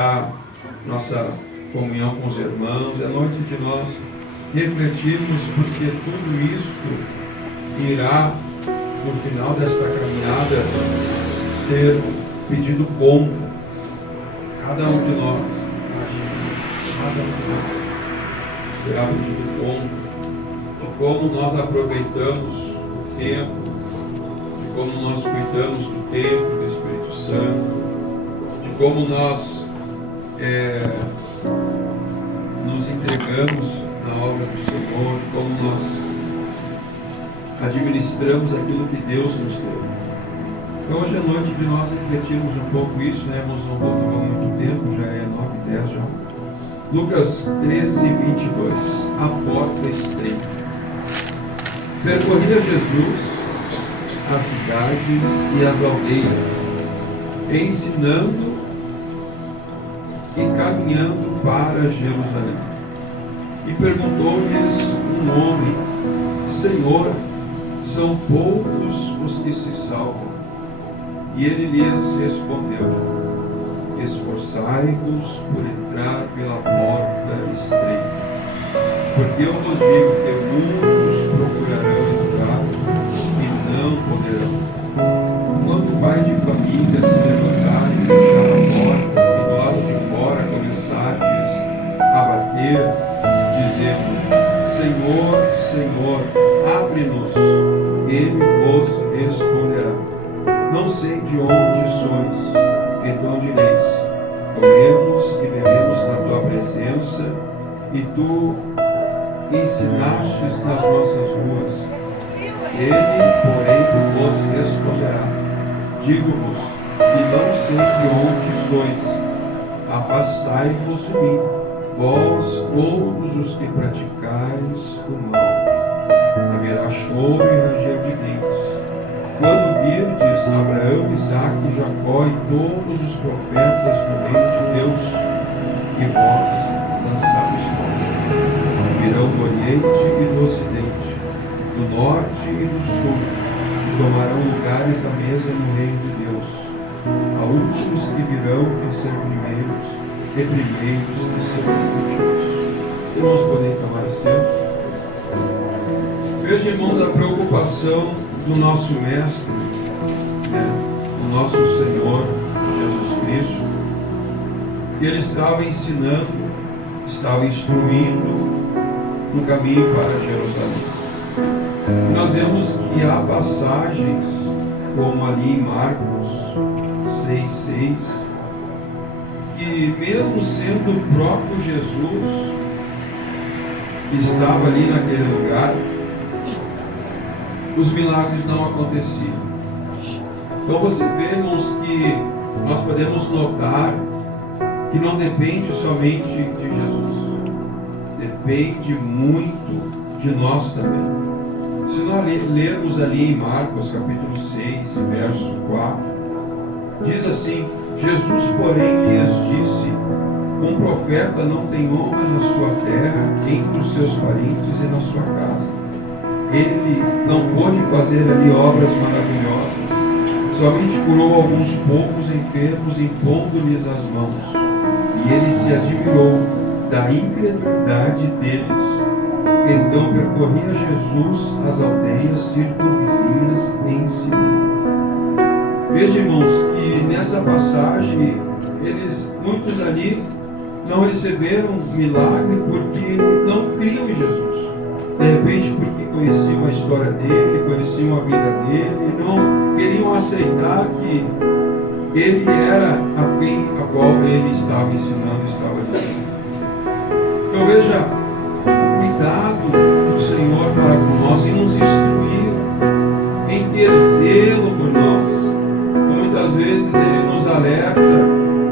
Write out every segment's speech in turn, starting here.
a nossa comunhão com os irmãos, é noite de nós refletirmos, porque tudo isso irá, no final desta caminhada, ser pedido conta. Cada um de nós será pedido conta de como nós aproveitamos o tempo, de como nós cuidamos do tempo do Espírito Santo, de como nós nos entregamos na obra do Senhor, como nós administramos aquilo que Deus nos deu. Então hoje é noite de nós refletirmos um pouco isso, né, irmãos? Não vou tomar muito tempo, já é 9h10 já. Lucas 13:22. A porta estreita. Percorria Jesus as cidades e as aldeias, ensinando e caminhando para Jerusalém. E perguntou-lhes um homem: Senhor, são poucos os que se salvam? E ele lhes respondeu: esforçai-vos por entrar pela porta estreita, porque eu vos digo que muitos procurarão entrar e não poderão. Quando pai de família se levantar e fechar a porta, e do lado de fora começardes a bater, dizendo: Senhor, Senhor, abre-nos, ele vos responderá: não sei de onde sois. Então direis: comemos e bebemos na tua presença, e tu ensinastes nas nossas ruas. Ele, porém, vos responderá: digo-vos, e não sei de onde sois. Afastai-vos de mim, vós todos os que praticais o mal. Haverá choro e ranger de dentes, quando virdes Abraão, Isaque e Jacó e todos os profetas no reino de Deus, e vós lançados fora. Virão do Oriente e do Ocidente, do Norte e do Sul, e tomarão lugares à mesa no reino de Deus. Há últimos que virão a ser primeiros, e primeiros que serão últimos. Irmãos, podem tomar assento. Veja, irmãos, a preocupação do nosso Mestre, do nosso Senhor Jesus Cristo. Ele estava ensinando, estava instruindo no caminho para Jerusalém. E nós vemos que há passagens, como ali em Marcos 6:6, que mesmo sendo o próprio Jesus que estava ali naquele lugar, os milagres não aconteciam. Então você vê, irmãos, que nós podemos notar que não depende somente de Jesus, depende muito de nós também. Se nós lermos ali em Marcos capítulo 6, verso 4, diz assim: Jesus, porém, lhes disse: um profeta não tem honra na sua terra, entre os seus parentes e na sua casa. Ele não pôde fazer ali obras maravilhosas, somente curou alguns poucos enfermos, impondo-lhes as mãos. E ele se admirou da incredulidade deles. Então percorria Jesus as aldeias circunvizinhas ensinando. Veja, irmãos, que nessa passagem, muitos ali não receberam milagre porque não criam em Jesus. De repente, porque conheciam a história dele, conheciam a vida dele, e não queriam aceitar que ele era a qual ele estava ensinando, estava dizendo. Então veja, o cuidado do Senhor para com nós em nos instruir, em ter zelo por nós. Então, muitas vezes ele nos alerta,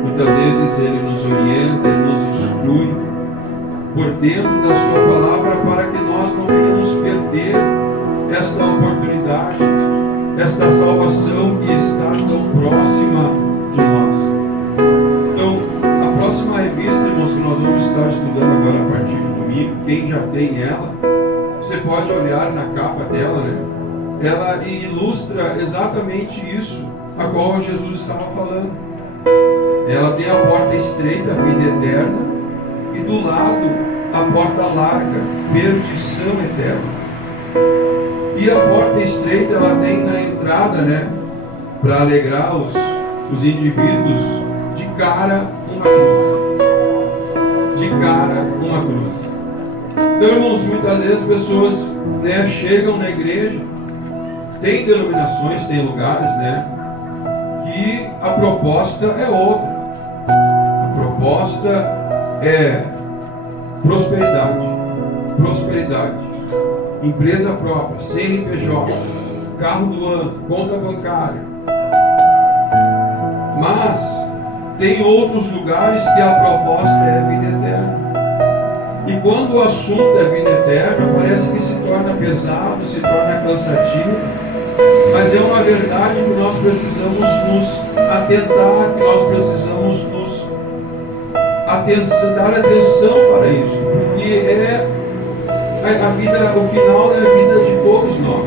muitas vezes ele nos orienta, ele nos instrui por dentro da sua palavra, para que nós não venhamos perder esta oportunidade, esta salvação que está tão próxima de nós. Então, a próxima revista, irmãos, que nós vamos estar estudando agora a partir de domingo, quem já tem ela, você pode olhar na capa dela, né? Ela ilustra exatamente isso a qual Jesus estava falando. Ela tem a porta estreita, a vida eterna, e do lado a porta larga, perdição eterna. E a porta estreita ela tem na entrada, né, para alegrar os indivíduos, de cara uma cruz. De cara uma cruz. Então, irmãos, muitas vezes as pessoas, né, chegam na igreja, tem denominações, tem lugares, né, que a proposta é outra. A proposta é prosperidade, empresa própria, CNPJ, carro do ano, conta bancária. Mas tem outros lugares que a proposta é a vida eterna. E quando o assunto é vida eterna, parece que se torna pesado, se torna cansativo. Mas é uma verdade que nós precisamos nos atentar, que nós precisamos dar atenção para isso, porque a vida, o final é a vida de todos nós.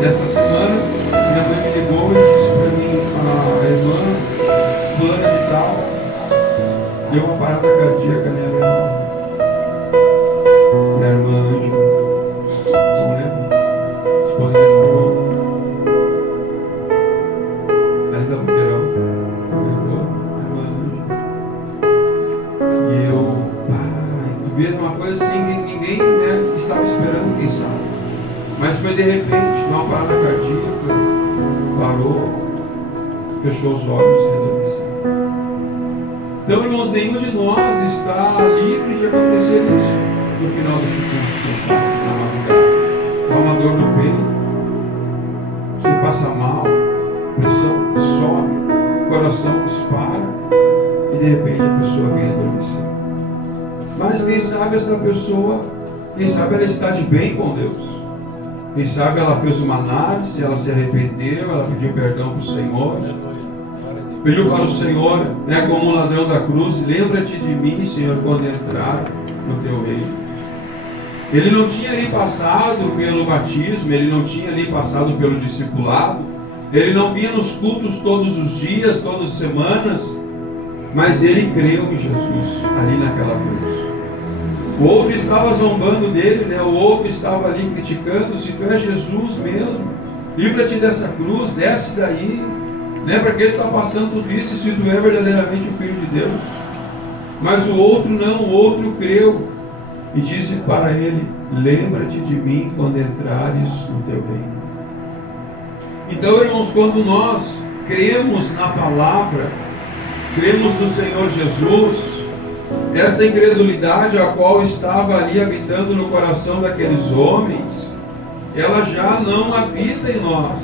Nesta semana, minha mãe me ligou e disse para mim, a irmã fulana de tal deu uma parada cardíaca nela. Minha irmã Ângela, não lembro, esposa de João, ali da Buqueirão, irmã Ângela. E eu, tu vê uma coisa assim que ninguém, né, estava esperando, quem sabe. Mas foi de repente, uma parada cardíaca, parou, fechou os olhos e adormeceu. Então, irmãos, nenhum de nós está livre de acontecer isso no final do culto, quem sabe, na madrugada. Dá uma dor no peito, você passa mal, pressão sobe, coração dispara e de repente a pessoa vem adormecer. Mas quem sabe essa pessoa, quem sabe ela está de bem com Deus. Quem sabe ela fez uma análise, ela se arrependeu, ela pediu perdão para o Senhor, pediu para o Senhor, né, como um ladrão da cruz, lembra-te de mim, Senhor, quando entrar no teu reino. Ele não tinha ali passado pelo batismo, ele não tinha ali passado pelo discipulado, ele não vinha nos cultos todos os dias, todas as semanas, mas ele creu em Jesus ali naquela cruz. O outro estava zombando dele, né? O outro estava ali criticando, se tu é Jesus mesmo, livra-te dessa cruz, desce daí, né? Porque ele está passando tudo isso, se tu é verdadeiramente o Filho de Deus. Mas o outro não, o outro creu e disse para ele, lembra-te de mim quando entrares no teu reino. Então, irmãos, quando nós cremos na palavra, cremos no Senhor Jesus, esta incredulidade a qual estava ali habitando no coração daqueles homens, ela já não habita em nós,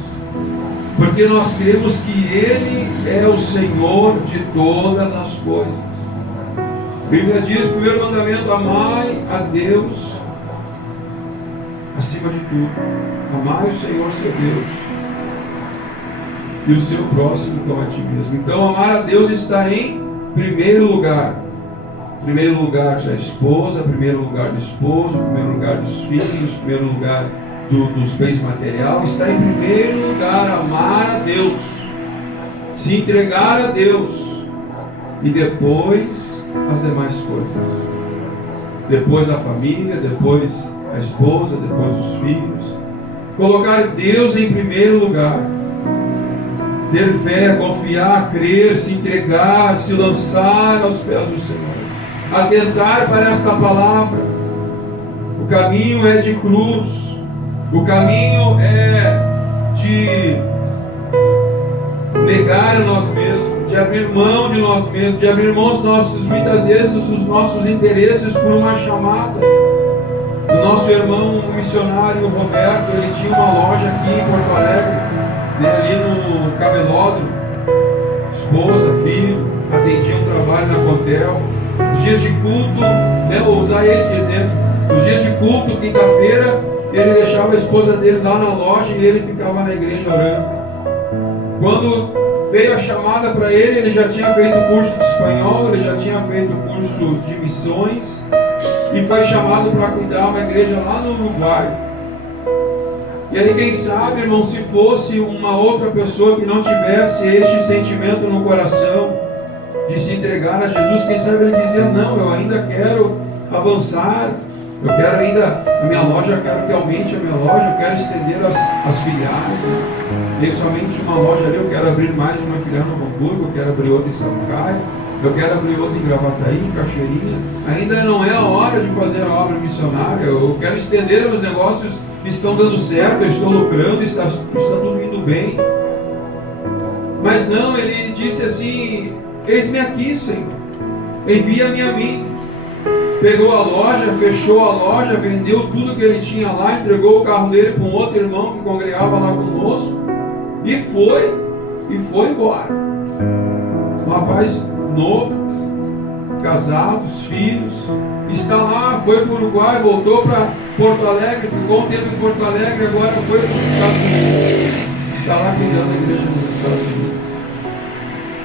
porque nós cremos que Ele é o Senhor de todas as coisas. A Bíblia diz, o primeiro mandamento, amai a Deus acima de tudo, amai o Senhor seu Deus e o seu próximo como a ti mesmo. Então amar a Deus está em primeiro lugar. Primeiro lugar da esposa, primeiro lugar do esposo, primeiro lugar dos filhos, primeiro lugar dos bens materiais. Está em primeiro lugar amar a Deus, se entregar a Deus e depois as demais coisas. Depois a família, depois a esposa, depois os filhos. Colocar Deus em primeiro lugar. Ter fé, confiar, crer, se entregar, se lançar aos pés do Senhor. Atentar para esta palavra. O caminho é de cruz. O caminho é de negar a nós mesmos, de abrir mão de nós mesmos, de abrir mão muitas vezes dos nossos interesses por uma chamada. O nosso irmão missionário Roberto, ele tinha uma loja aqui em Porto Alegre, ali no Camelódromo, esposa, filho, atendia um trabalho na Contel. Os dias de culto, né, vou usar ele de exemplo, os dias de culto, quinta-feira, ele deixava a esposa dele lá na loja e ele ficava na igreja orando. Quando veio a chamada para ele, ele já tinha feito o curso de espanhol, ele já tinha feito o curso de missões e foi chamado para cuidar uma igreja lá no Uruguai. E aí, quem sabe, irmão, se fosse uma outra pessoa que não tivesse este sentimento no coração, de se entregar a Jesus, quem sabe ele dizia, não, eu ainda quero avançar, eu quero ainda, a minha loja, eu quero que aumente a minha loja, eu quero estender as filiais, tem somente uma loja ali, eu quero abrir mais uma filial no Hamburgo, eu quero abrir outra em Sapucaia, eu quero abrir outra em Gravataí, em Cachoeirinha. Ainda não é a hora de fazer a obra missionária, eu quero estender os negócios que estão dando certo, eu estou lucrando, está tudo indo bem. Mas não, ele disse assim, eis-me aqui, Senhor, envia-me a mim. Pegou a loja, fechou a loja, vendeu tudo que ele tinha lá, entregou o carro dele para um outro irmão que congregava lá conosco e foi embora. Um rapaz novo, casado, filhos, está lá, foi para o Uruguai, voltou para Porto Alegre, ficou um tempo em Porto Alegre, agora foi para os Estados Unidos. Está lá cuidando da igreja dos Estados Unidos.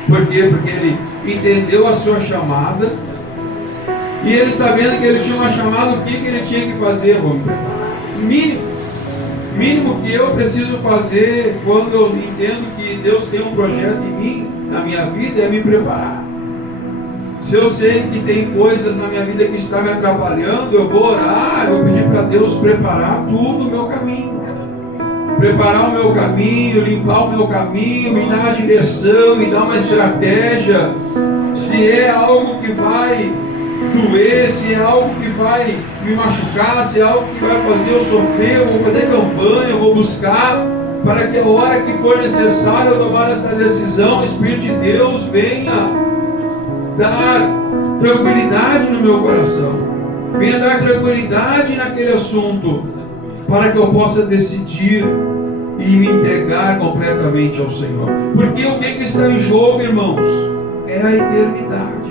Por quê? Porque ele entendeu a sua chamada. E ele, sabendo que ele tinha uma chamada, o que ele tinha que fazer? Mínimo que eu preciso fazer quando eu entendo que Deus tem um projeto em mim, na minha vida, é me preparar. Se eu sei que tem coisas na minha vida que está me atrapalhando, eu vou orar, eu vou pedir para Deus preparar tudo o meu caminho. Preparar o meu caminho, limpar o meu caminho, me dar uma direção, me dar uma estratégia. Se é algo que vai doer, se é algo que vai me machucar, se é algo que vai fazer eu sofrer, eu vou fazer campanha, eu vou buscar, para que a hora que for necessário eu tomar essa decisão, o Espírito de Deus venha dar tranquilidade no meu coração, venha dar tranquilidade naquele assunto, para que eu possa decidir e me entregar completamente ao Senhor. Porque o que está em jogo, irmãos? É a eternidade.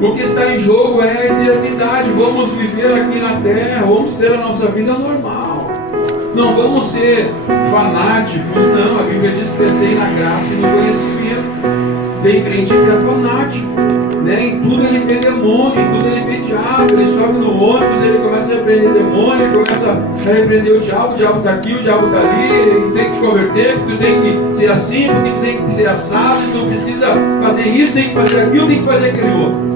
O que está em jogo é a eternidade. Vamos viver aqui na terra, vamos ter a nossa vida normal. Não vamos ser fanáticos, não. A Bíblia diz que crescer na graça e no conhecimento. Tem crente que é fanático, né? Em tudo ele vê demônio, em tudo ele vê diabo. Ele sobe no ônibus, ele começa a repreender demônio, ele começa a repreender o diabo está aqui, o diabo está ali, ele tem que te converter, porque tu tem que ser assim, porque tu tem que ser assado, tu precisa fazer isso, tem que fazer aquilo, tem que fazer aquele outro.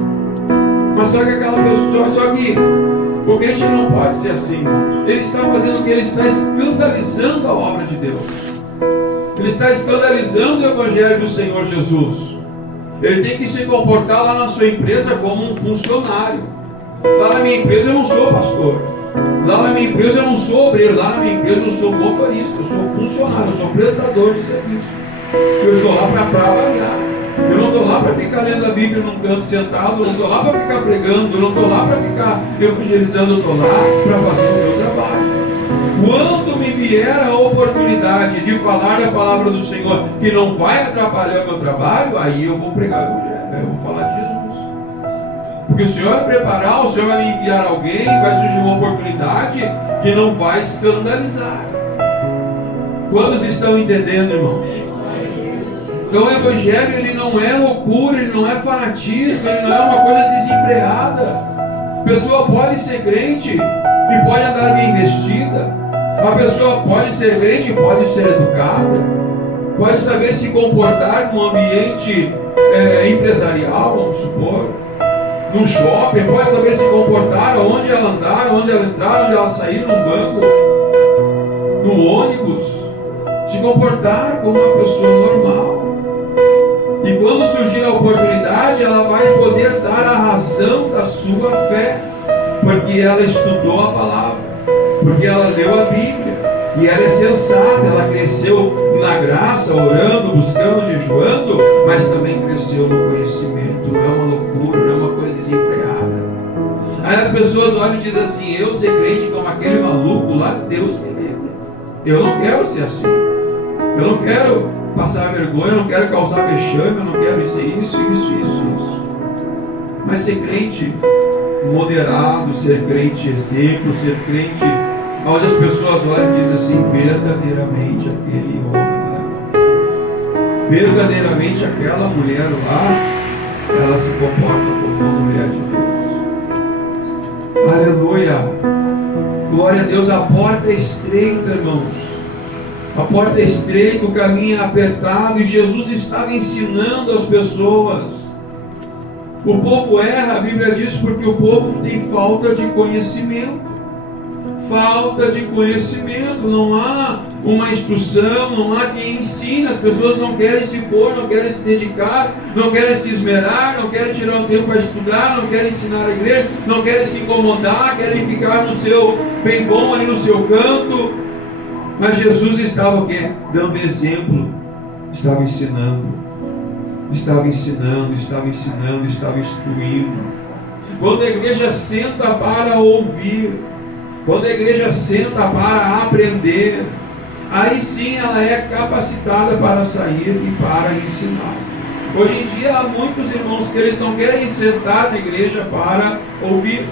Mas só que aquela pessoa, só que o crente não pode ser assim, irmãos. Ele está fazendo o que? Ele está escandalizando a obra de Deus. Ele está escandalizando o Evangelho do Senhor Jesus. Ele tem que se comportar lá na sua empresa como um funcionário. Lá na minha empresa eu não sou pastor. Lá na minha empresa eu não sou obreiro. Lá na minha empresa eu sou motorista, eu sou funcionário, eu sou prestador de serviço. Eu estou lá para trabalhar. Eu não estou lá para ficar lendo a Bíblia num canto sentado, eu não estou lá para ficar pregando, eu não estou lá para ficar evangelizando, eu estou lá para fazer o meu trabalho. Quando me vier a oportunidade de falar a palavra do Senhor, que não vai atrapalhar o meu trabalho, aí eu vou pregar o Evangelho, eu vou falar de Jesus. Porque o Senhor vai preparar, o Senhor vai me enviar alguém, vai surgir uma oportunidade que não vai escandalizar. Quantos estão entendendo, irmãos? Então o Evangelho, ele não é loucura, ele não é fanatismo, ele não é uma coisa desenfreada. A pessoa pode ser crente e pode andar bem vestida. A pessoa pode ser crente e pode ser educada. Pode saber se comportar num ambiente empresarial, vamos supor. Num shopping, pode saber se comportar onde ela andar, onde ela entrar, onde ela sair, num banco, no ônibus. Se comportar como uma pessoa normal. E quando surgir a oportunidade, ela vai poder dar a razão da sua fé, porque ela estudou a palavra, porque ela leu a Bíblia, e ela é sensata, ela cresceu na graça, orando, buscando, jejuando, mas também cresceu no conhecimento. Não é uma loucura, não é uma coisa desenfreada. Aí as pessoas olham e dizem assim, eu ser crente como aquele maluco lá, Deus me livre. Eu não quero ser assim. Eu não quero passar vergonha, eu não quero causar vexame, eu não quero isso. Mas ser crente moderado, ser crente exemplo, ser crente onde as pessoas olham e dizem assim, verdadeiramente aquele homem lá, verdadeiramente aquela mulher lá, ela se comporta como uma mulher de Deus. Aleluia! Glória a Deus, a porta é estreita, irmãos. A porta é estreita, o caminho é apertado, e Jesus estava ensinando as pessoas. O povo erra, a Bíblia diz, porque o povo tem falta de conhecimento. Falta de conhecimento, não há uma instrução, não há quem ensine. As pessoas não querem se pôr, não querem se dedicar, não querem se esmerar, não querem tirar um tempo para estudar, não querem ensinar a igreja, não querem se incomodar, querem ficar no seu bem bom ali no seu canto. Mas Jesus estava o quê? Dando exemplo, estava ensinando, estava instruindo. Quando a igreja senta para ouvir, quando a igreja senta para aprender, aí sim ela é capacitada para sair e para ensinar. Hoje em dia há muitos irmãos que eles não querem sentar na igreja para ouvir,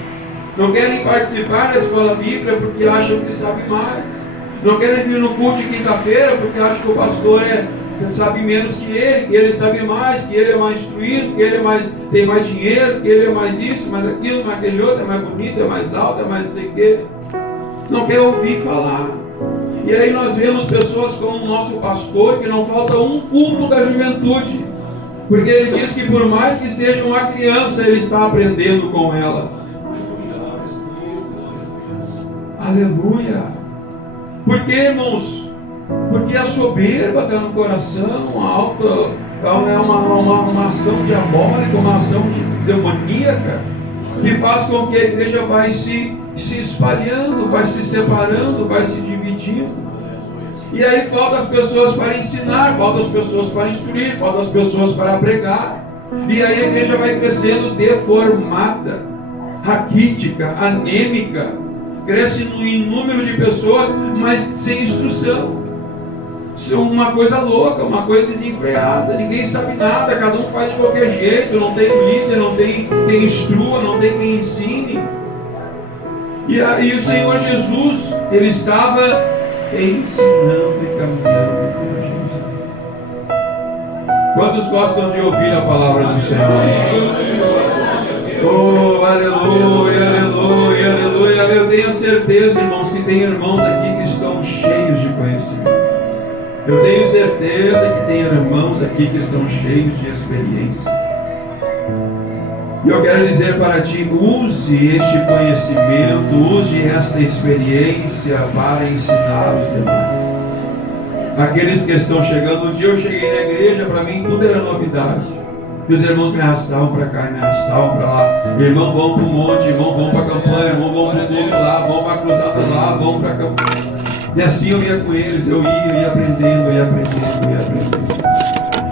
não querem participar da escola bíblica porque acham que sabe mais, não querem vir no culto de quinta-feira porque acham que o pastor sabe menos que ele sabe mais, que ele é mais instruído, que ele tem mais dinheiro, que ele é mais isso, mais aquilo, mais aquele outro, é mais bonito, é mais alto, é mais não sei o quê. Não quer ouvir falar. E aí nós vemos pessoas como o nosso pastor, que não falta um culto da juventude, porque ele diz que por mais que seja uma criança, ele está aprendendo com ela. Aleluia! Por quê, irmãos? Porque a soberba está no coração, é uma ação diabólica, uma ação demoníaca, que faz com que a igreja vai se espalhando, vai se separando, vai se dividindo. E aí falta as pessoas para ensinar, falta as pessoas para instruir, falta as pessoas para pregar. E aí a igreja vai crescendo deformada, raquítica, anêmica, cresce em número de pessoas, mas sem instrução. Isso é uma coisa louca, uma coisa desenfreada, ninguém sabe nada, cada um faz de qualquer jeito, não tem líder, não tem quem instrua, não tem quem ensine. E aí o Senhor Jesus, ele estava ensinando e caminhando com Jesus. Quantos gostam de ouvir a palavra do Senhor? Oh, aleluia, aleluia, aleluia. Eu tenho certeza, irmãos, que tem irmãos aqui que estão cheios de conhecimento. Eu tenho certeza que tem irmãos aqui que estão cheios de experiência. E eu quero dizer para ti, use este conhecimento, use esta experiência para ensinar os demais. Aqueles que estão chegando, um dia eu cheguei na igreja, para mim tudo era novidade. E os irmãos me arrastavam para cá e me arrastavam para lá. Irmão, vamos para o monte, irmão, vamos para a campanha, irmão, vamos para o culto lá, vamos para a cruzada lá, vamos para a campanha. E assim eu ia com eles, eu ia aprendendo.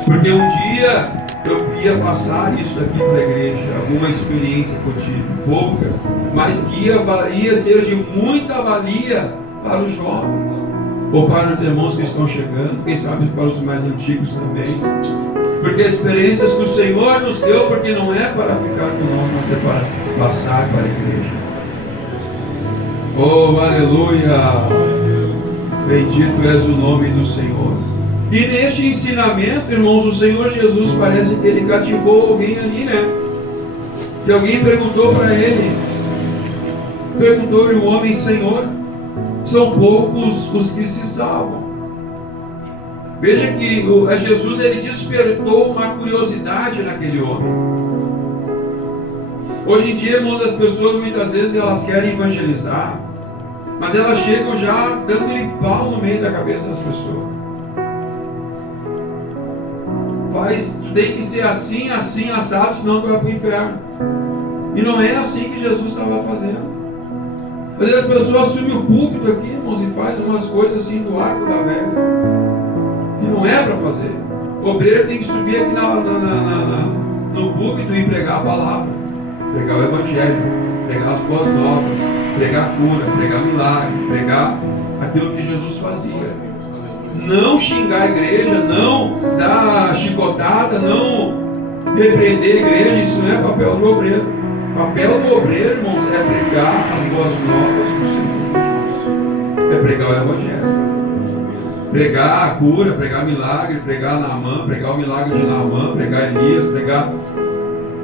Porque um dia eu ia passar isso aqui para a igreja, alguma experiência que eu tive, pouca, mas que ia ser de muita valia para os jovens, ou para os irmãos que estão chegando, quem sabe para os mais antigos também. Porque experiências que o Senhor nos deu, porque não é para ficar conosco, mas é para passar para a igreja. Oh, aleluia! Bendito és o nome do Senhor. E neste ensinamento, irmãos, o Senhor Jesus parece que ele cativou alguém ali, né? Que alguém perguntou para ele, perguntou-lhe o homem: Senhor, são poucos os que se salvam. Veja que Jesus, ele despertou uma curiosidade naquele homem. Hoje em dia, irmãos, as pessoas muitas vezes elas querem evangelizar, mas elas chegam já dando-lhe pau no meio da cabeça das pessoas. Tem que ser assim, assim, assado, senão tu vai para o inferno. E não é assim que Jesus estava fazendo. Às vezes as pessoas assumem o púlpito aqui, irmãos, e fazem umas coisas assim do arco da velha. E não é para fazer. O obreiro tem que subir aqui no púlpito e pregar a palavra, pregar o evangelho, pregar as boas novas, pregar cura, pregar milagre, pregar aquilo que Jesus fazia. Não xingar a igreja, não dar chicotada, não repreender a igreja, isso não é papel do obreiro. O papel do obreiro, irmãos, é pregar as boas novas do Senhor Jesus. É pregar o evangelho. Pregar a cura, pregar milagre, pregar Naamã, pregar o milagre de Naamã, pregar Elias, pregar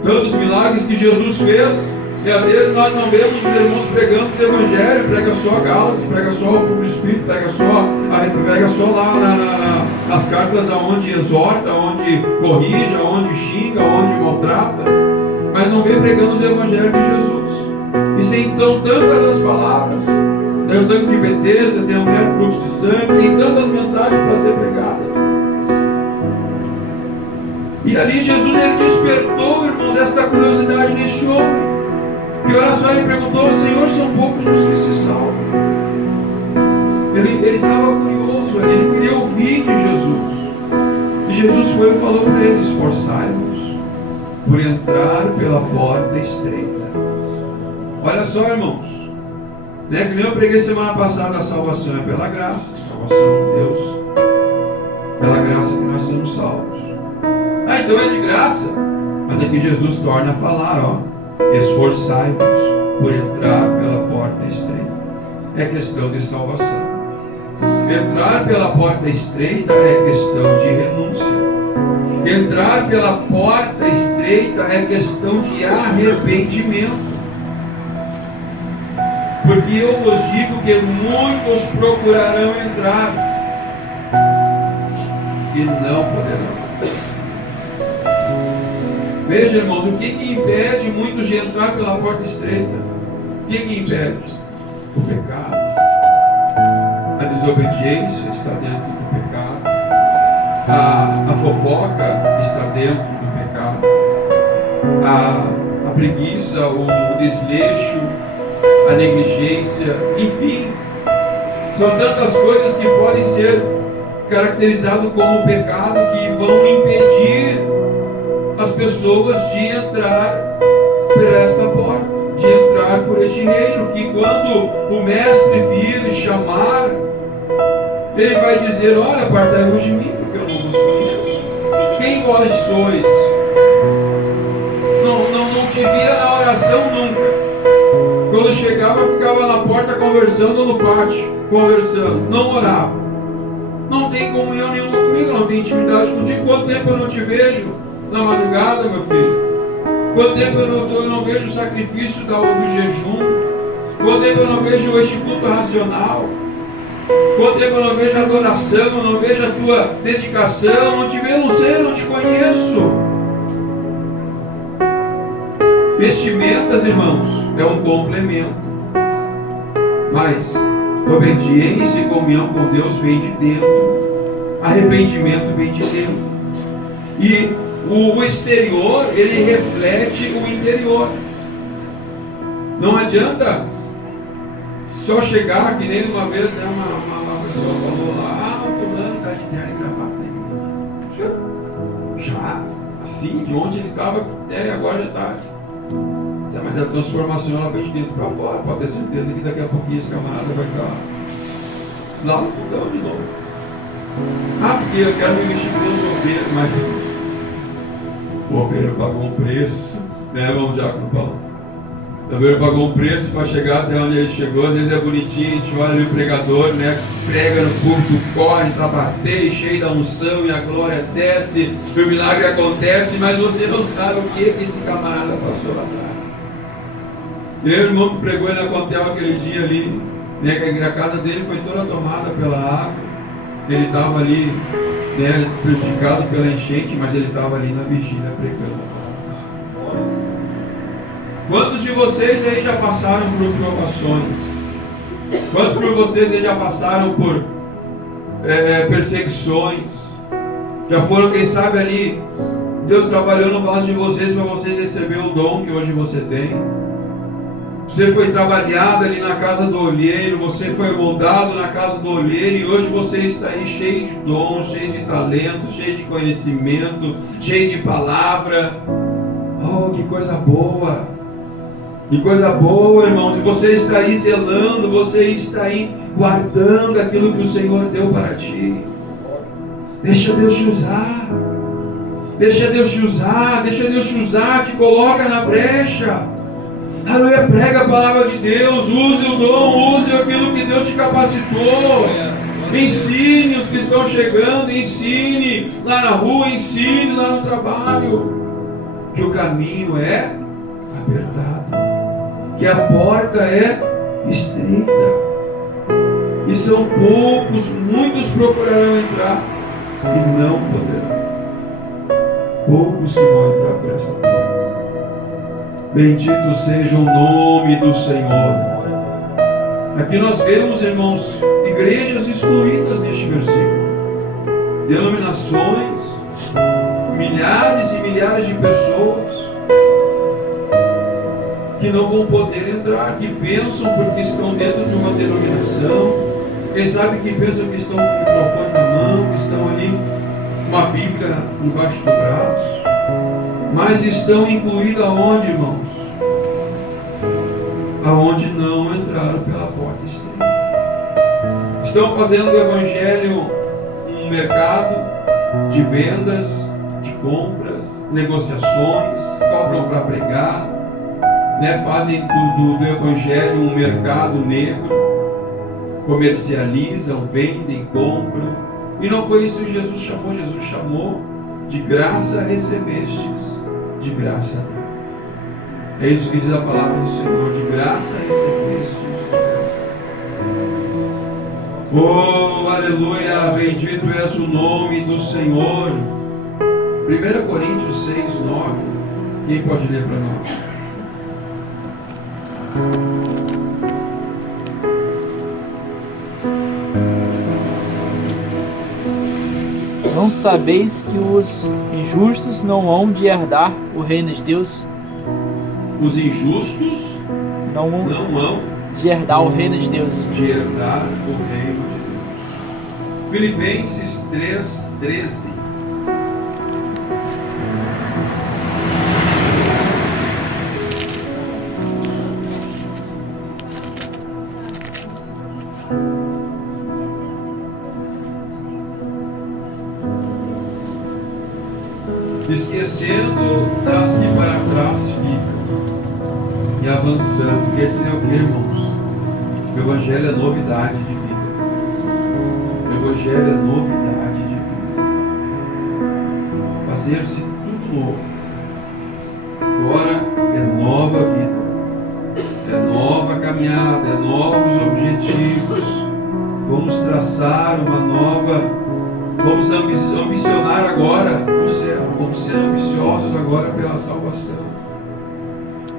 tantos milagres que Jesus fez. E às vezes nós não vemos os irmãos pregando o evangelho, prega só a Gálatas, prega só o fruto do Espírito, prega só lá nas cartas onde exorta, onde corrige, onde xinga, onde maltrata, mas não vê pregando o evangelho de Jesus. E se então tantas as palavras, tem o tanque de Betesda, tem o mulher de fluxo de sangue, tem tantas mensagens para ser pregadas. E ali Jesus ele despertou, irmãos, esta curiosidade neste homem. E olha só, ele perguntou: Senhor, são poucos os que se salvam? Ele estava curioso, ele queria ouvir de Jesus. E Jesus foi e falou para ele: esforçai-vos por entrar pela porta estreita. Olha só, irmãos, né? Que nem eu preguei semana passada, a salvação é pela graça, a salvação de Deus, pela graça que nós somos salvos. Ah, então é de graça, mas aqui Jesus torna a falar, ó: esforçai-vos por entrar pela porta estreita. É questão de salvação. Entrar pela porta estreita é questão de renúncia. Entrar pela porta estreita é questão de arrependimento. Porque eu vos digo que muitos procurarão entrar e não poderão. Veja, irmãos, o que impede muitos de entrar pela porta estreita? O que impede? O pecado. A desobediência está dentro do pecado. A fofoca está dentro do pecado. A preguiça, o desleixo, a negligência, enfim. São tantas coisas que podem ser caracterizadas como pecado que vão impedir as pessoas de entrar por esta porta, de entrar por este reino, que quando o mestre vir e chamar, ele vai dizer: olha, apartai-vos de mim, porque eu não vos conheço. Quem vós sois? Não te via na oração nunca. Quando chegava, ficava na porta conversando, no pátio, conversando, não orava. Não tem comunhão nenhuma comigo, não tem intimidade contigo. Quanto tempo eu não te vejo na madrugada, meu filho? Quanto tempo eu não vejo o sacrifício do jejum? Quanto tempo eu não vejo este culto racional? Quanto tempo eu não vejo a adoração, eu não vejo a tua dedicação? Não te vejo, não sei, eu não te conheço. Vestimentas, irmãos, é um complemento, mas obediência e comunhão com Deus vem de dentro. Arrependimento vem de dentro. E o exterior, ele reflete o interior. Não adianta só chegar, que nem uma vez, né, uma pessoa falou lá: o fulano está de terno e gravata. Já, assim, de onde ele estava até agora já está. Mas a transformação ela vem de dentro para fora. Pode ter certeza que daqui a pouquinho esse camarada vai estar lá no fundão de novo. Porque eu quero me vestir pelo ovelha, mas o ovelha pagou um preço, né, irmão Diácono Paulo? O ovelha pagou um preço para chegar até onde ele chegou. Às vezes é bonitinho, a gente olha ali o pregador, né, prega no púlpito, corre, sapateia, cheio da unção, e a glória desce, e o milagre acontece, mas você não sabe o que esse camarada passou lá atrás. E aí, o irmão que pregou ele na Contel aquele dia ali, né, que a casa dele foi toda tomada pela água. Ele estava ali, né, prejudicado pela enchente, mas ele estava ali na vigília pregando. Quantos de vocês aí já passaram por provações? Quantos de vocês aí já passaram por perseguições? Já foram, quem sabe, ali, Deus trabalhou no vaso de vocês para vocês receber o dom que hoje você tem. Você foi trabalhado ali na casa do olheiro, você foi moldado na casa do olheiro, e hoje você está aí cheio de dons, cheio de talento, cheio de conhecimento, cheio de palavra. Oh, que coisa boa! Que coisa boa, irmãos! E você está aí zelando, você está aí guardando aquilo que o Senhor deu para ti. Deixa Deus te usar. Deixa Deus te usar, deixa Deus te usar, te coloca na brecha. Aleluia, prega a palavra de Deus, use o dom, use aquilo que Deus te capacitou. Ensine os que estão chegando, ensine lá na rua, ensine lá no trabalho, que o caminho é apertado. porque a porta é estreita. E são poucos, muitos procurarão entrar e não poderão. Poucos que vão entrar por essa porta. Bendito seja o nome do Senhor. Aqui nós vemos, irmãos, igrejas excluídas neste versículo. Denominações, milhares e milhares de pessoas que não vão poder entrar, que pensam porque estão dentro de uma denominação, quem sabe que pensam que estão com o microfone na mão, que estão ali com a Bíblia embaixo do braço, mas estão incluídos aonde, irmãos? Aonde não entraram pela porta estreita. Estão fazendo o Evangelho um mercado de vendas, de compras, negociações, cobram para pregar, fazem do Evangelho um mercado negro, comercializam, vendem, compram. E não foi isso que Jesus chamou. Jesus chamou: de graça recebestes, de graça dai. É isso que diz a palavra do Senhor: de graça recebestes, de graça dai. Oh, aleluia, bendito és o nome do Senhor. 1 Coríntios 6, 9. Quem pode ler para nós? Não sabeis que os injustos não hão de herdar o reino de Deus? Os injustos não hão de herdar o reino de Deus. De herdar o reino de Deus. Filipenses 3, 13. Esquecendo das que para trás ficam e avançando. Quer dizer o que, irmãos? O Evangelho é novidade de vida. O Evangelho é novidade de vida. Fazer-se tudo novo. Agora é nova vida, é nova caminhada, é novos objetivos. Vamos traçar uma nova. Vamos ambicionar agora o céu. Vamos ser ambiciosos agora pela salvação.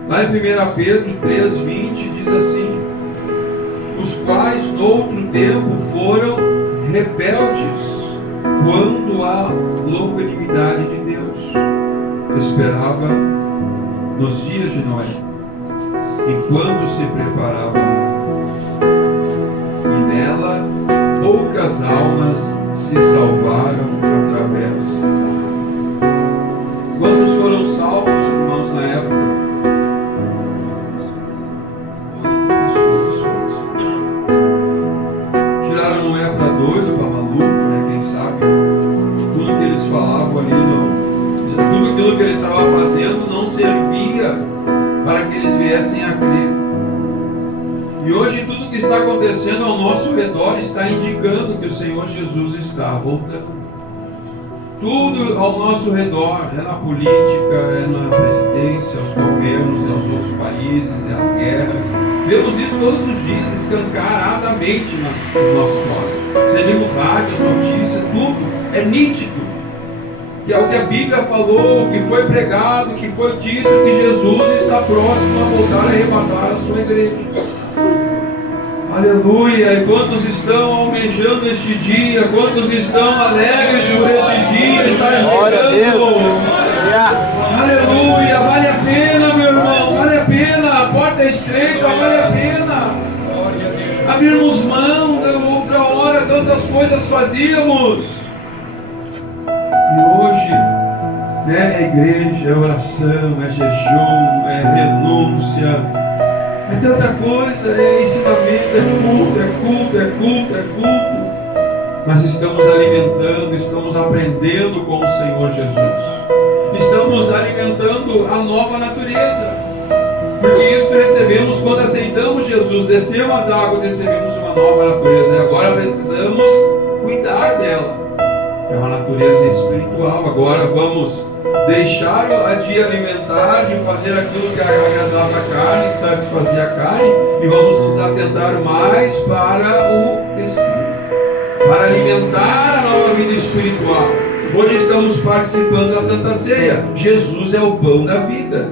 Lá em 1 Pedro 3,20 diz assim: os quais noutro tempo foram rebeldes, quando a longanimidade de Deus esperava nos dias de Noé, enquanto se preparava, e nela poucas almas se salvaram através. Quantos foram salvos, irmãos, na época? Muitas pessoas foram salvas. Tiraram Noé para doido, para maluco, quem sabe? Tudo que eles falavam ali, tudo aquilo que eles estavam fazendo não servia para que eles viessem a crer. E hoje tudo que está acontecendo ao nosso redor está indicando que o Senhor Jesus está voltando. Tudo ao nosso redor, na política, na presidência, aos governos, aos outros países, as guerras. Vemos isso todos os dias, escancaradamente nos nossos olhos. Você liga o rádio, as notícias, tudo é nítido. Que é o que a Bíblia falou, que foi pregado, que foi dito, que Jesus está próximo a voltar a arrebatar a sua igreja. Aleluia! E quantos estão almejando este dia? Quantos estão alegres por este dia? Está chegando! Aleluia! Vale a pena, meu irmão! Vale a pena! A porta é estreita, vale a pena! Abrirmos mão, outra hora tantas coisas fazíamos. E hoje, é igreja, é oração, é jejum, é renúncia. É tanta coisa, é ensinamento, é culto. Mas estamos alimentando, estamos aprendendo com o Senhor Jesus. Estamos alimentando a nova natureza. Porque isso recebemos quando aceitamos Jesus. Descemos as águas e recebemos uma nova natureza. E agora precisamos cuidar dela. É uma natureza espiritual. Agora vamos Deixaram de alimentar, de fazer aquilo que agradava a carne, satisfazer a carne, e vamos nos atentar mais para o Espírito, para alimentar a nova vida espiritual. Hoje estamos participando da Santa Ceia. Jesus é o pão da vida.